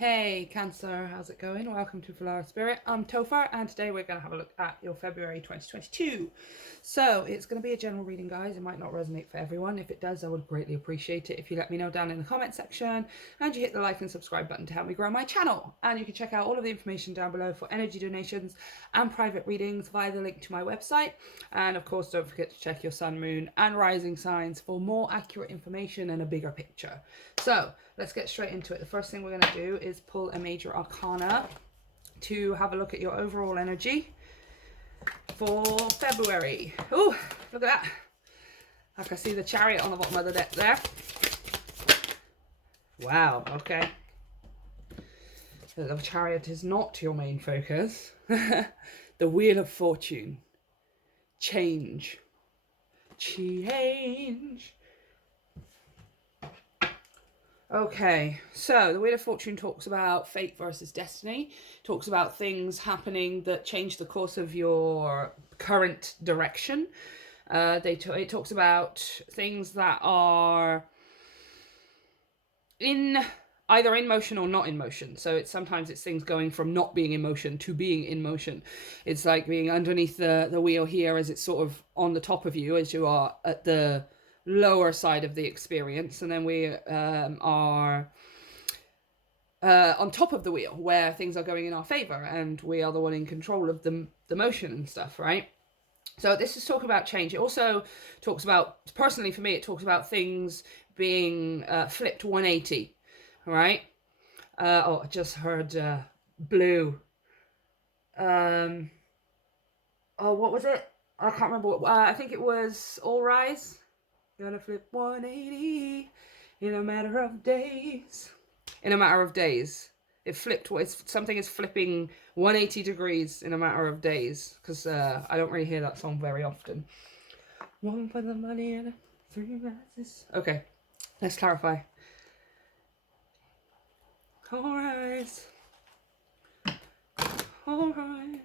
Hey Cancer, how's it going? Welcome to Filara Spirit. I'm Topher, and today we're going to have a look at your February 2022. So it's going to be a general reading, guys. It might not resonate for everyone. If it does, I would greatly appreciate it if you let me know down in the comment section, and you hit the like and subscribe button to help me grow my channel. And you can check out all of the information down below for energy donations and private readings via the link to my website. And of course, don't forget to check your sun, moon and rising signs for more accurate information and a bigger picture. So let's get straight into it. The first thing we're going to do is pull a major arcana to have a look at your overall energy for February. Oh, look at that. I can see the Chariot on the bottom of the deck there. Wow, okay. The Chariot is not your main focus. The Wheel of Fortune. Change. Okay, so the Wheel of Fortune talks about fate versus destiny, talks about things happening that change the course of your current direction. It talks about things that are either in motion or not in motion. So sometimes it's things going from not being in motion to being in motion. It's like being underneath the wheel here as it's sort of on the top of you as you are at the lower side of the experience, and then we are on top of the wheel where things are going in our favor and we are the one in control of the motion and stuff, right? So this is talking about change. It also talks about, personally for me, it talks about things being flipped 180, right? I just heard blue. What was it? I can't remember what, I think it was All Rise. Gonna flip 180 in a matter of days. In a matter of days. It flipped. Something is flipping 180 degrees in a matter of days. Because I don't really hear that song very often. One for the money and 3 glasses. Okay, let's clarify. All rise. All right.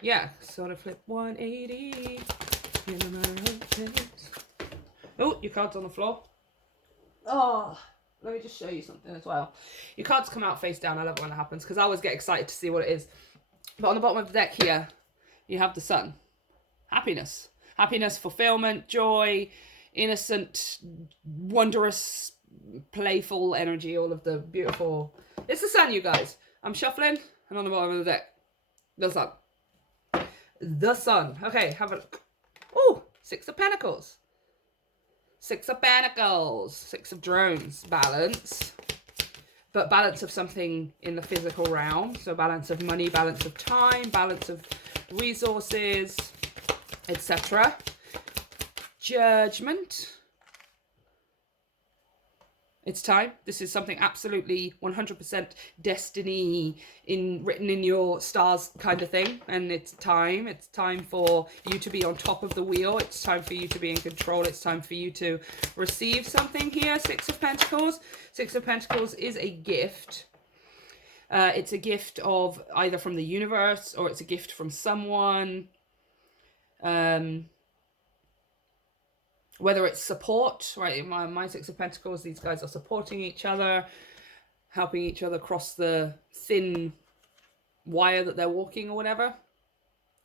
Yeah, sort of flip 180. Oh, your card's on the floor. Oh, let me just show you something as well. Your cards come out face down. I love it when it happens because I always get excited to see what it is. But on the bottom of the deck here, you have the sun. Happiness. Happiness, fulfillment, joy, innocent, wondrous, playful energy, all of the beautiful... It's the sun, you guys. I'm shuffling, and on the bottom of the deck, the sun. The sun. Okay, have a look. Oh, 6 of Pentacles. 6 of Pentacles. 6 of Drones. Balance. But balance of something in the physical realm. So balance of money, balance of time, balance of resources, etc. Judgment. It's time. This is something absolutely 100% destiny written in your stars kind of thing. And it's time. It's time for you to be on top of the wheel. It's time for you to be in control. It's time for you to receive something here. 6 of Pentacles. 6 of Pentacles is a gift. It's a gift of either from the universe or it's a gift from someone. Whether it's support, right? In my 6 of Pentacles, these guys are supporting each other, helping each other cross the thin wire that they're walking or whatever.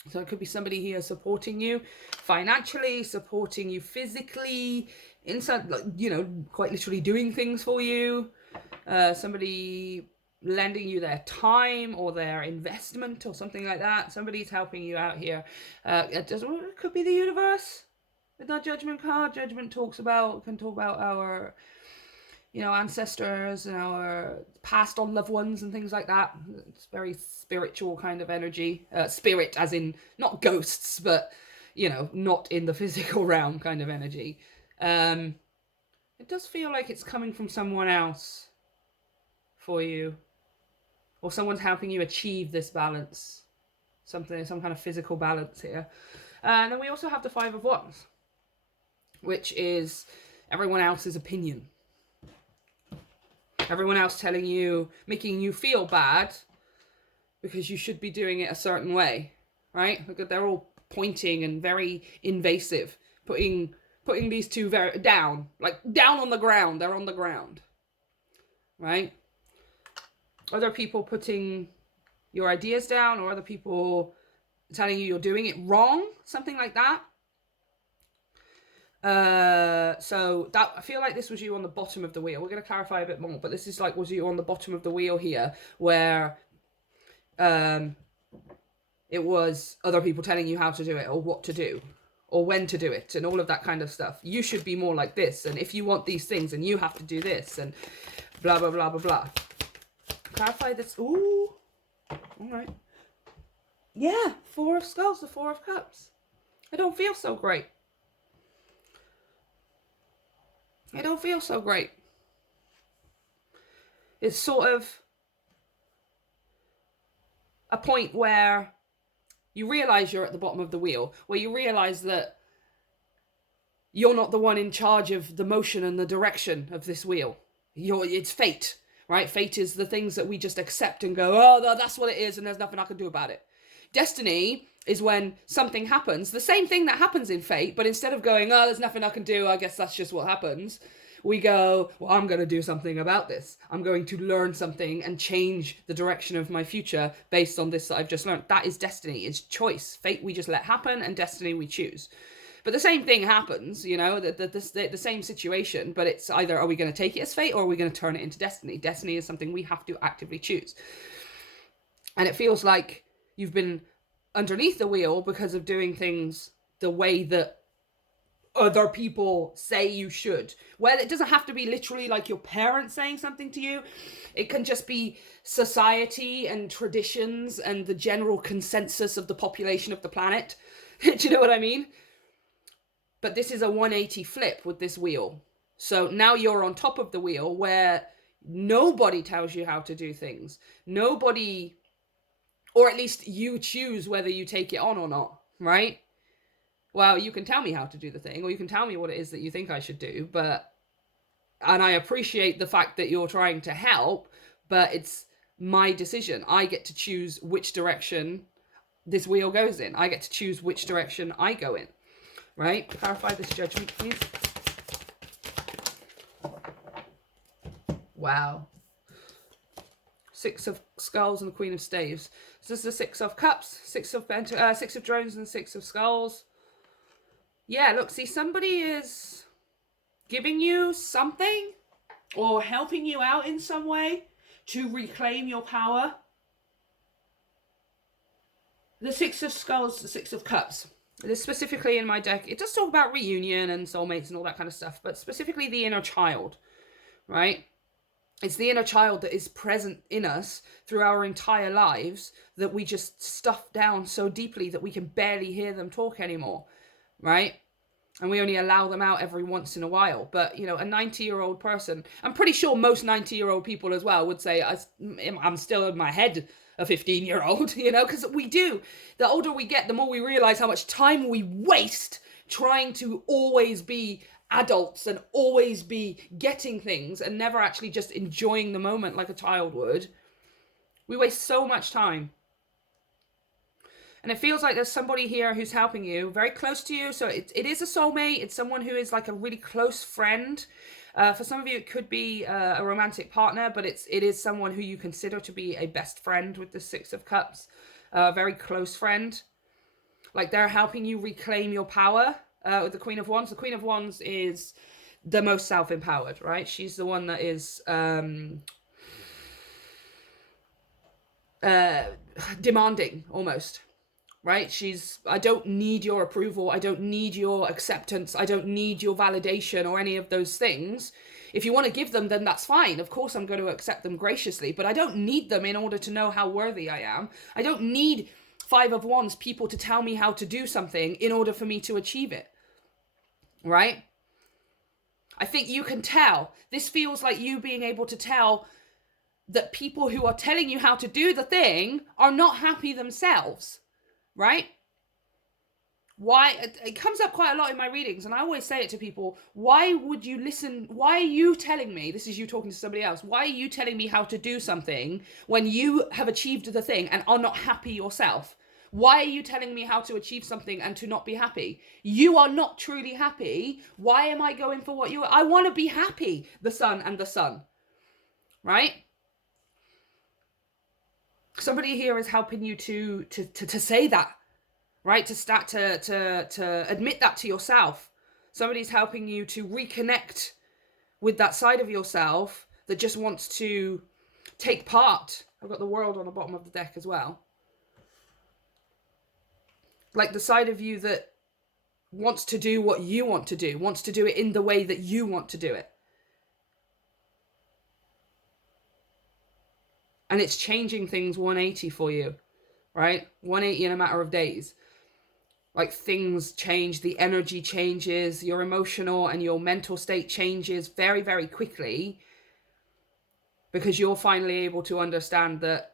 So it could be somebody here supporting you financially, supporting you physically, inside, you know, quite literally doing things for you. Somebody lending you their time or their investment or something like that. Somebody's helping you out here. It could be the universe. With that Judgment card, Judgment can talk about our, you know, ancestors and our passed on loved ones and things like that. It's very spiritual kind of energy. Spirit as in, not ghosts, but, you know, not in the physical realm kind of energy. It does feel like it's coming from someone else for you. Or someone's helping you achieve this balance. Some kind of physical balance here. And then we also have the 5 of Wands, which is everyone else's opinion. Everyone else telling you, making you feel bad because you should be doing it a certain way, right? Look, they're all pointing and very invasive, putting these two very down, like down on the ground. They're on the ground. right? Other people putting your ideas down, or other people telling you you're doing it wrong, something like that. So that, I feel like this was you on the bottom of the wheel. We're going to clarify a bit more, but this is like, was you on the bottom of the wheel here, where it was other people telling you how to do it, or what to do, or when to do it, and all of that kind of stuff. You should be more like this, and if you want these things, and you have to do this, and blah, blah, blah, blah, blah. Clarify this. Ooh. All right. Yeah, Four of Skulls, the Four of Cups. I don't feel so great. I don't feel so great. It's sort of a point where you realize you're at the bottom of the wheel, where you realize that you're not the one in charge of the motion and the direction of this wheel. It's fate, right? Fate is the things that we just accept and go, oh, that's what it is, and there's nothing I can do about it. Destiny is when something happens, the same thing that happens in fate, but instead of going, oh, there's nothing I can do, I guess that's just what happens, we go, well, I'm going to do something about this. I'm going to learn something and change the direction of my future based on this that I've just learned. That is destiny. It's choice. Fate we just let happen, and destiny we choose. But the same thing happens, you know, the same situation, but it's either, are we going to take it as fate, or are we going to turn it into destiny? Destiny is something we have to actively choose. And it feels like you've been underneath the wheel because of doing things the way that other people say you should. Well, it doesn't have to be literally like your parents saying something to you. It can just be society and traditions and the general consensus of the population of the planet. Do you know what I mean? But this is a 180 flip with this wheel. So now you're on top of the wheel where nobody tells you how to do things. Nobody, or at least you choose whether you take it on or not, right? Well, you can tell me how to do the thing, or you can tell me what it is that you think I should do, and I appreciate the fact that you're trying to help, but it's my decision. I get to choose which direction this wheel goes in. I get to choose which direction I go in, right? Clarify this judgment, please. Wow. Six of Skulls and the Queen of Staves. So this is the Six of Cups, Six of Drones and Six of Skulls. Yeah, look, see, somebody is giving you something or helping you out in some way to reclaim your power. The Six of Skulls, the Six of Cups. This specifically in my deck, it does talk about reunion and soulmates and all that kind of stuff, but specifically the inner child, right? It's the inner child that is present in us through our entire lives that we just stuff down so deeply that we can barely hear them talk anymore. Right? And we only allow them out every once in a while. But, you know, a 90-year-old person, I'm pretty sure most 90-year-old people as well would say, I'm still in my head a 15-year-old, you know, because we do. The older we get, the more we realize how much time we waste trying to always be adults and always be getting things and never actually just enjoying the moment like a child would. We waste so much time. And it feels like there's somebody here who's helping you, very close to you. So it is a soulmate. It's someone who is like a really close friend. For some of you, it could be a romantic partner, but it is someone who you consider to be a best friend with the Six of Cups. A very close friend. Like they're helping you reclaim your power with the Queen of Wands. The Queen of Wands is the most self-empowered, right? She's the one that is demanding almost. Right? I don't need your approval. I don't need your acceptance. I don't need your validation or any of those things. If you want to give them, then that's fine. Of course, I'm going to accept them graciously, but I don't need them in order to know how worthy I am. I don't need Five of Wands people to tell me how to do something in order for me to achieve it. Right? I think you can tell. This feels like you being able to tell that people who are telling you how to do the thing are not happy themselves. Right? Why? It comes up quite a lot in my readings, and I always say it to people. Why would you listen? Why are you telling me, this is you talking to somebody else, why are you telling me how to do something when you have achieved the thing and are not happy yourself? Why are you telling me how to achieve something and to not be happy? You are not truly happy. Why am I going for what I want to be happy, the sun and the sun. right? Somebody here is helping you to say that, right? To start to admit that to yourself. Somebody's helping you to reconnect with that side of yourself that just wants to take part. I've got the world on the bottom of the deck as well. Like the side of you that wants to do what you want to do, wants to do it in the way that you want to do it. And it's changing things 180 for you, right? 180 in a matter of days. Like things change, the energy changes, your emotional and your mental state changes very, very quickly, because you're finally able to understand that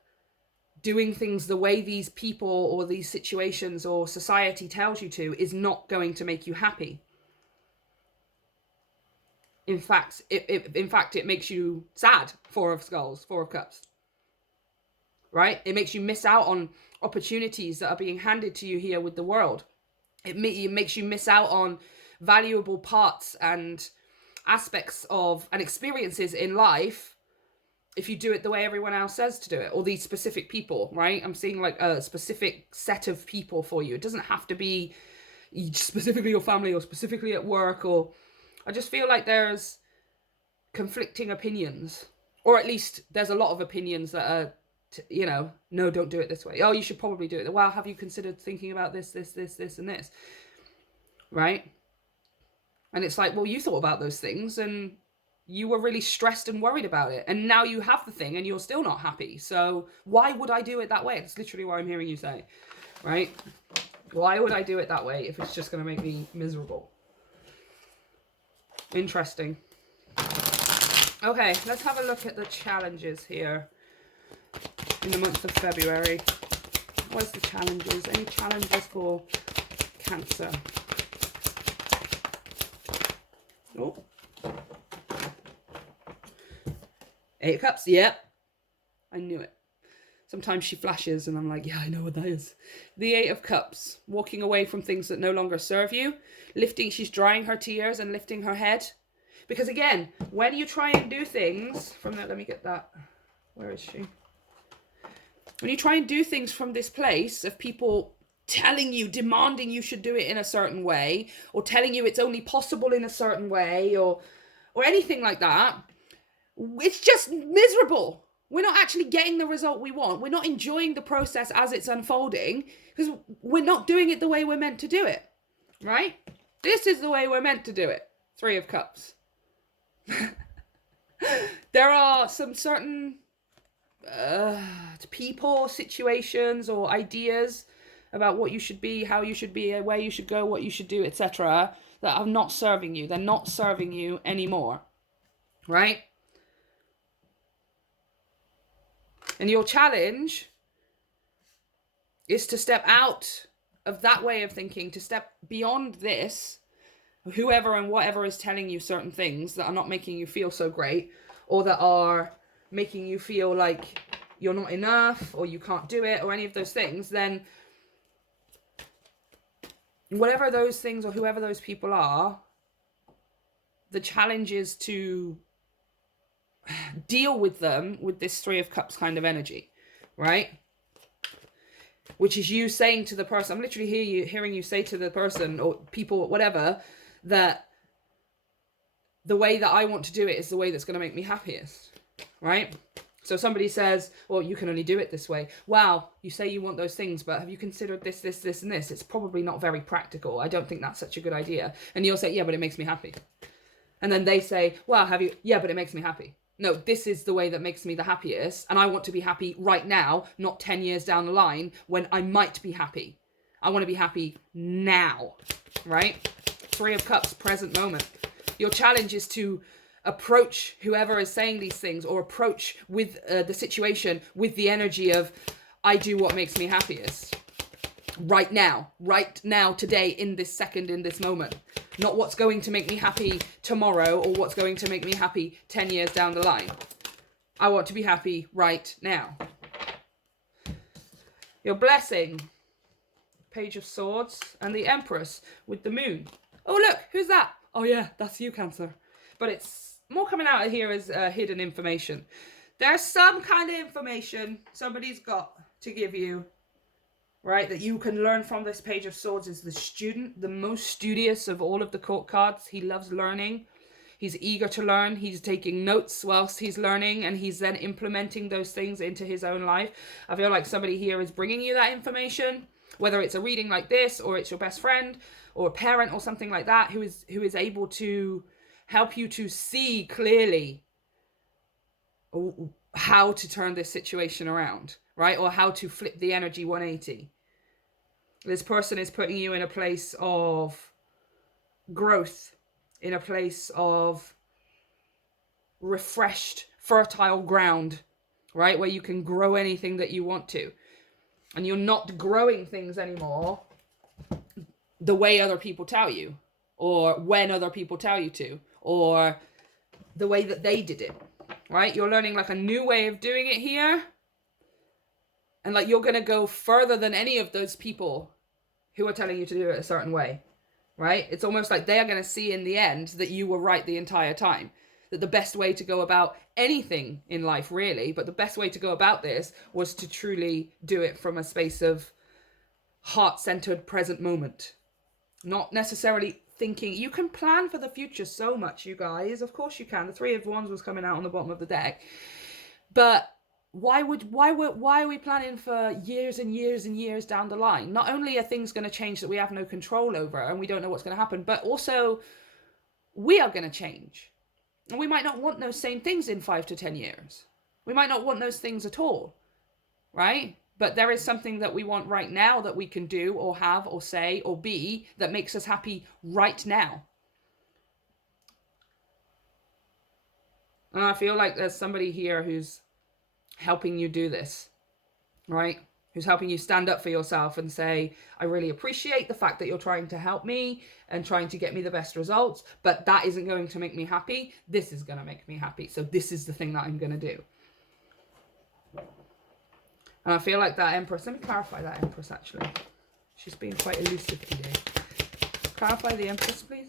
doing things the way these people or these situations or society tells you to is not going to make you happy. In fact, it makes you sad. Four of Skulls, Four of Cups. Right? It makes you miss out on opportunities that are being handed to you here with the world. It makes you miss out on valuable parts and aspects of and experiences in life if you do it the way everyone else says to do it, or these specific people, right? I'm seeing like a specific set of people for you. It doesn't have to be specifically your family or specifically at work, or I just feel like there's conflicting opinions, or at least there's a lot of opinions that are, you know, no, don't do it this way. Oh, you should probably do it. Well, have you considered thinking about this, and this, right? And it's like, well, you thought about those things and you were really stressed and worried about it, and now you have the thing and you're still not happy. So why would I do it that way? It's literally what I'm hearing you say, right? Why would I do it that way if it's just going to make me miserable? Interesting. Okay, let's have a look at the challenges here in the month of February. What's the challenges? Any challenges for Cancer? Oh. Eight of Cups, yep. I knew it. Sometimes she flashes and I'm like, yeah, I know what that is. The Eight of Cups, walking away from things that no longer serve you. She's drying her tears and lifting her head. Because again, when you try and do things from that, let me get that. Where is she? When you try and do things from this place of people telling you, demanding you should do it in a certain way, or telling you it's only possible in a certain way, or anything like that, it's just miserable. We're not actually getting the result we want. We're not enjoying the process as it's unfolding because we're not doing it the way we're meant to do it, right? This is the way we're meant to do it. Three of Cups. There are some certain people, situations, or ideas about what you should be, how you should be, where you should go, what you should do, etc., that are not serving you. They're not serving you anymore, right? And your challenge is to step out of that way of thinking, to step beyond this, whoever and whatever is telling you certain things that are not making you feel so great, or that are making you feel like you're not enough, or you can't do it, or any of those things, then whatever those things or whoever those people are, the challenge is to deal with them with this Three of Cups kind of energy, right? Which is you saying to the person, I'm literally hearing you say to the person or people, whatever, that the way that I want to do it is the way that's going to make me happiest, right? So somebody says, well, you can only do it this way. Wow, you say you want those things, but have you considered this, and this? It's probably not very practical. I don't think that's such a good idea. And you'll say, yeah, but it makes me happy. And then they say, well, have you? Yeah, but it makes me happy. No, this is the way that makes me the happiest. And I want to be happy right now, not 10 years down the line when I might be happy. I want to be happy now, right? Three of Cups, present moment. Your challenge is to approach whoever is saying these things, or approach with the situation with the energy of, I do what makes me happiest. Right now, today, in this second, in this moment. Not what's going to make me happy tomorrow, or what's going to make me happy 10 years down the line. I want to be happy right now. Your blessing. Page of Swords and the Empress with the moon. Oh, look, who's that? Oh, yeah, that's you, Cancer. But it's more coming out of here as hidden information. There's some kind of information somebody's got to give you, right, that you can learn from this Page of Swords. Is the student, the most studious of all of the court cards. He loves learning. He's eager to learn. He's taking notes whilst he's learning, and he's then implementing those things into his own life. I feel like somebody here is bringing you that information, whether it's a reading like this, or it's your best friend or a parent or something like that, who is able to help you to see clearly how to turn this situation around, right? Or how to flip the energy 180. This person is putting you in a place of growth, in a place of refreshed, fertile ground, right? Where you can grow anything that you want to. And you're not growing things anymore the way other people tell you, or when other people tell you to, or the way that they did it, right? You're learning like a new way of doing it here. And like you're going to go further than any of those people who are telling you to do it a certain way, right? It's almost like they are going to see in the end that you were right the entire time. That the best way to go about anything in life, really, but the best way to go about this was to truly do it from a space of heart-centered present moment. Not necessarily thinking. You can plan for the future so much, you guys. Of course you can. The Three of Wands was coming out on the bottom of the deck. But why are we planning for years and years and years down the line? Not only are things going to change that we have no control over and we don't know what's going to happen, but also we are going to change. And we might not want those same things in 5 to 10 years. We might not want those things at all, right? But there is something that we want right now that we can do or have or say or be that makes us happy right now. And I feel like there's somebody here who's helping you do this, right? Who's helping you stand up for yourself and say, I really appreciate the fact that you're trying to help me and trying to get me the best results, but that isn't going to make me happy. This is going to make me happy. So this is the thing that I'm going to do. And I feel like that Empress, let me clarify that Empress actually. She's being quite elusive today. Clarify the Empress, please.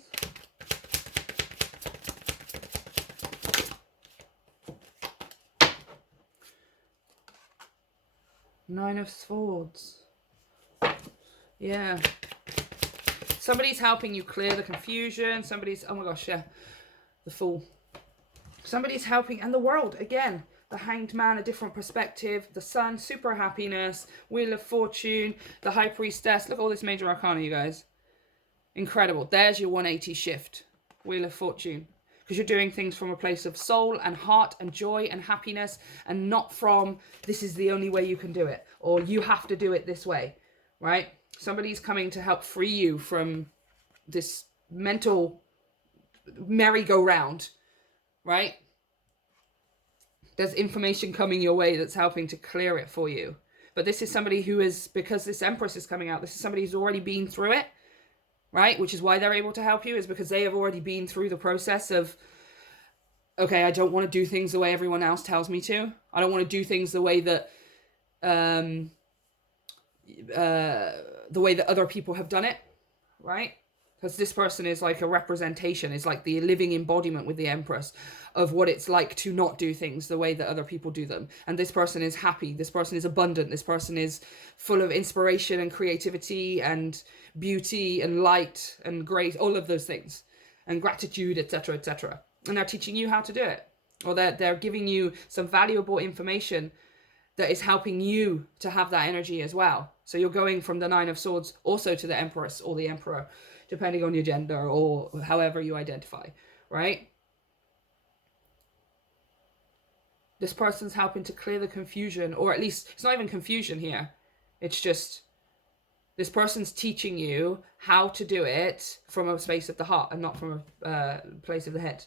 Nine of Swords. Yeah. Somebody's helping you clear the confusion. Somebody's, oh my gosh, yeah. The Fool. Somebody's helping, and the World, again. The Hanged Man, a different perspective. The Sun, super happiness. Wheel of Fortune. The High Priestess. Look at all this major arcana, you guys. Incredible. There's your 180 shift. Wheel of Fortune. Because you're doing things from a place of soul and heart and joy and happiness, and not from this is the only way you can do it, or you have to do it this way, right? Somebody's coming to help free you from this mental merry-go-round, right? There's information coming your way that's helping to clear it for you. But this is somebody who is, because this Empress is coming out, this is somebody who's already been through it. Right? Which is why they're able to help you, is because they have already been through the process of, okay, I don't want to do things the way everyone else tells me to. I don't want to do things the way that other people have done it, right? Because this person is like a representation, is like the living embodiment with the Empress of what it's like to not do things the way that other people do them. And this person is happy. This person is abundant. This person is full of inspiration and creativity and beauty and light and grace, all of those things, and gratitude, etc., etc. And they're teaching you how to do it, or they're giving you some valuable information that is helping you to have that energy as well. So you're going from the Nine of Swords also to the Empress or the Emperor, depending on your gender or however you identify, right? This person's helping to clear the confusion, or at least it's not even confusion here. It's just this person's teaching you how to do it from a space of the heart and not from a place of the head,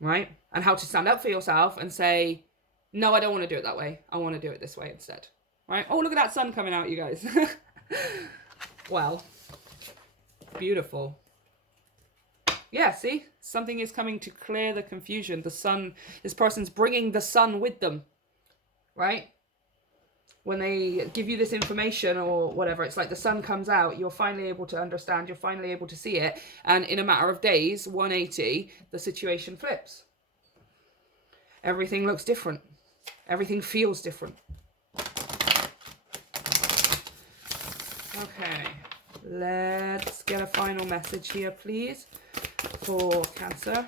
right? And how to stand up for yourself and say, no, I don't want to do it that way. I want to do it this way instead, right? Oh, look at that sun coming out, you guys. Wow. Beautiful. Yeah, see? Something is coming to clear the confusion. The sun, this person's bringing the sun with them, right? When they give you this information or whatever, it's like the sun comes out, you're finally able to understand, you're finally able to see it, and in a matter of days, 180, the situation flips. Everything looks different. Everything feels different. Okay, let's get a final message here, please, for Cancer.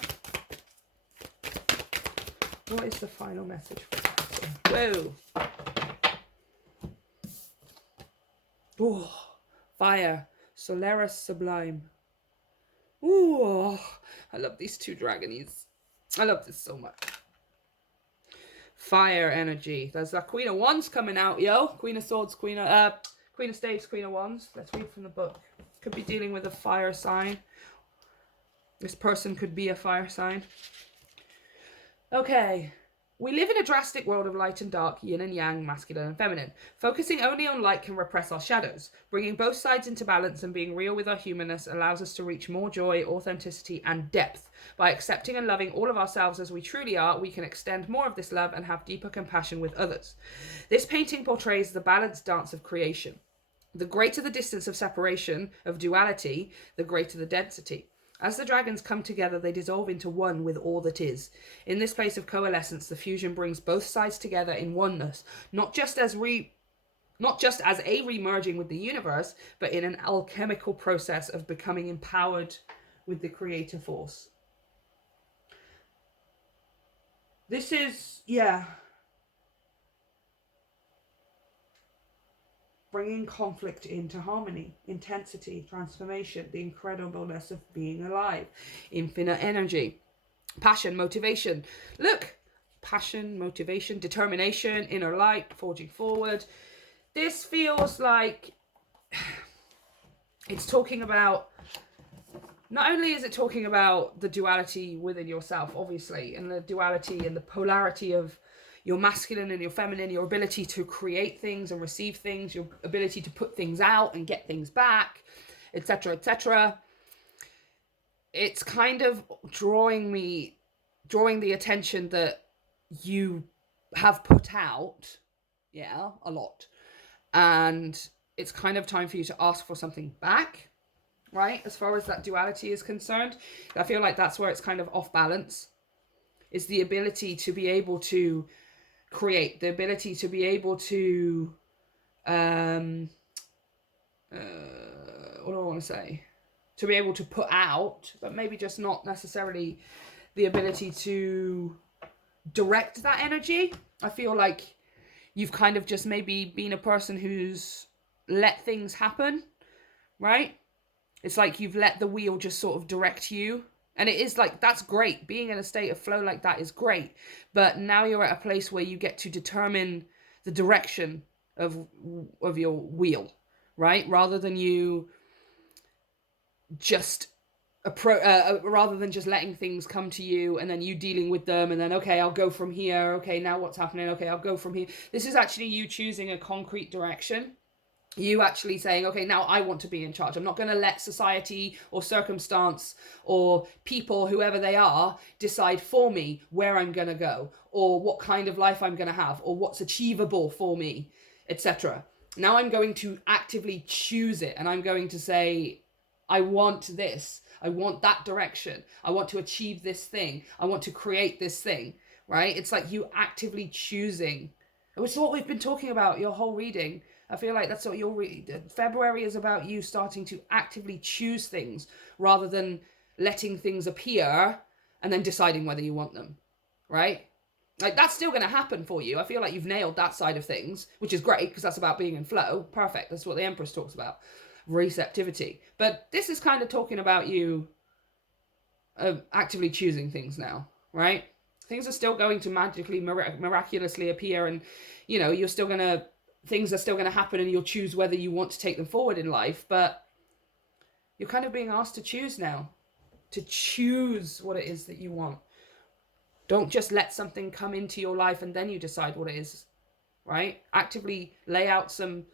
What is the final message for Cancer? Whoa. Oh, fire. Solaris Sublime. Ooh, I love these two dragonies. I love this so much. Fire energy. There's that Queen of Wands coming out, yo. Queen of Swords, Queen of Staves, Queen of Wands. Let's read from the book. Could be dealing with a fire sign. This person could be a fire sign. Okay. We live in a drastic world of light and dark, yin and yang, masculine and feminine. Focusing only on light can repress our shadows. Bringing both sides into balance and being real with our humanness allows us to reach more joy, authenticity, and depth. By accepting and loving all of ourselves as we truly are, we can extend more of this love and have deeper compassion with others. This painting portrays the balanced dance of creation. The greater the distance of separation, of duality, the greater the density. As the dragons come together, they dissolve into one with all that is. In this place of coalescence, the fusion brings both sides together in oneness, not just as a remerging with the universe, but in an alchemical process of becoming empowered with the creative force. This is, bringing conflict into harmony, intensity, transformation, the incredibleness of being alive, infinite energy, passion, motivation. Look, passion, motivation, determination, inner light, forging forward. This feels like it's talking about, not only is it talking about the duality within yourself, obviously, and the duality and the polarity of your masculine and your feminine, your ability to create things and receive things, your ability to put things out and get things back, etc., etc. It's kind of drawing the attention that you have put out, a lot. And it's kind of time for you to ask for something back, right? As far as that duality is concerned, I feel like that's where it's kind of off balance, is the ability to be able to create, the ability to be able to what do I want to say, to be able to put out, but maybe just not necessarily the ability to direct that energy. I feel like you've kind of just maybe been a person who's let things happen, right? It's like you've let the wheel just sort of direct you. And it is like, that's great. Being in a state of flow like that is great. But now you're at a place where you get to determine the direction of your wheel, right? Rather than you just rather than just letting things come to you and then you dealing with them and then, okay, I'll go from here. Okay, now what's happening? Okay, I'll go from here. This is actually you choosing a concrete direction. You actually saying, okay, now I want to be in charge. I'm not going to let society or circumstance or people, whoever they are, decide for me where I'm going to go or what kind of life I'm going to have or what's achievable for me, etc. Now I'm going to actively choose it, and I'm going to say, I want this. I want that direction. I want to achieve this thing. I want to create this thing, right? It's like you actively choosing. Which is what we've been talking about your whole reading. I feel like that's what you'll read. February is about you starting to actively choose things rather than letting things appear and then deciding whether you want them, right? Like, that's still going to happen for you. I feel like you've nailed that side of things, which is great because that's about being in flow. Perfect. That's what the Empress talks about. Receptivity. But this is kind of talking about you actively choosing things now, right? Things are still going to magically, miraculously appear, and, you know, things are still going to happen, and you'll choose whether you want to take them forward in life, but you're kind of being asked to choose now, to choose what it is that you want. Don't just let something come into your life and then you decide what it is, right? Actively lay out some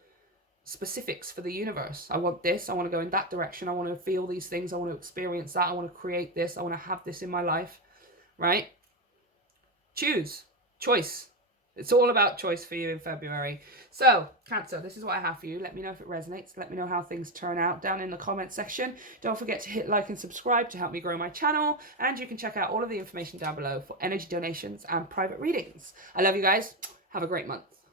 specifics for the universe. I want this. I want to go in that direction. I want to feel these things. I want to experience that. I want to create this. I want to have this in my life, right? Choose. Choice. It's all about choice for you in February. So, Cancer, this is what I have for you. Let me know if it resonates. Let me know how things turn out down in the comment section. Don't forget to hit like and subscribe to help me grow my channel. And you can check out all of the information down below for energy donations and private readings. I love you guys. Have a great month.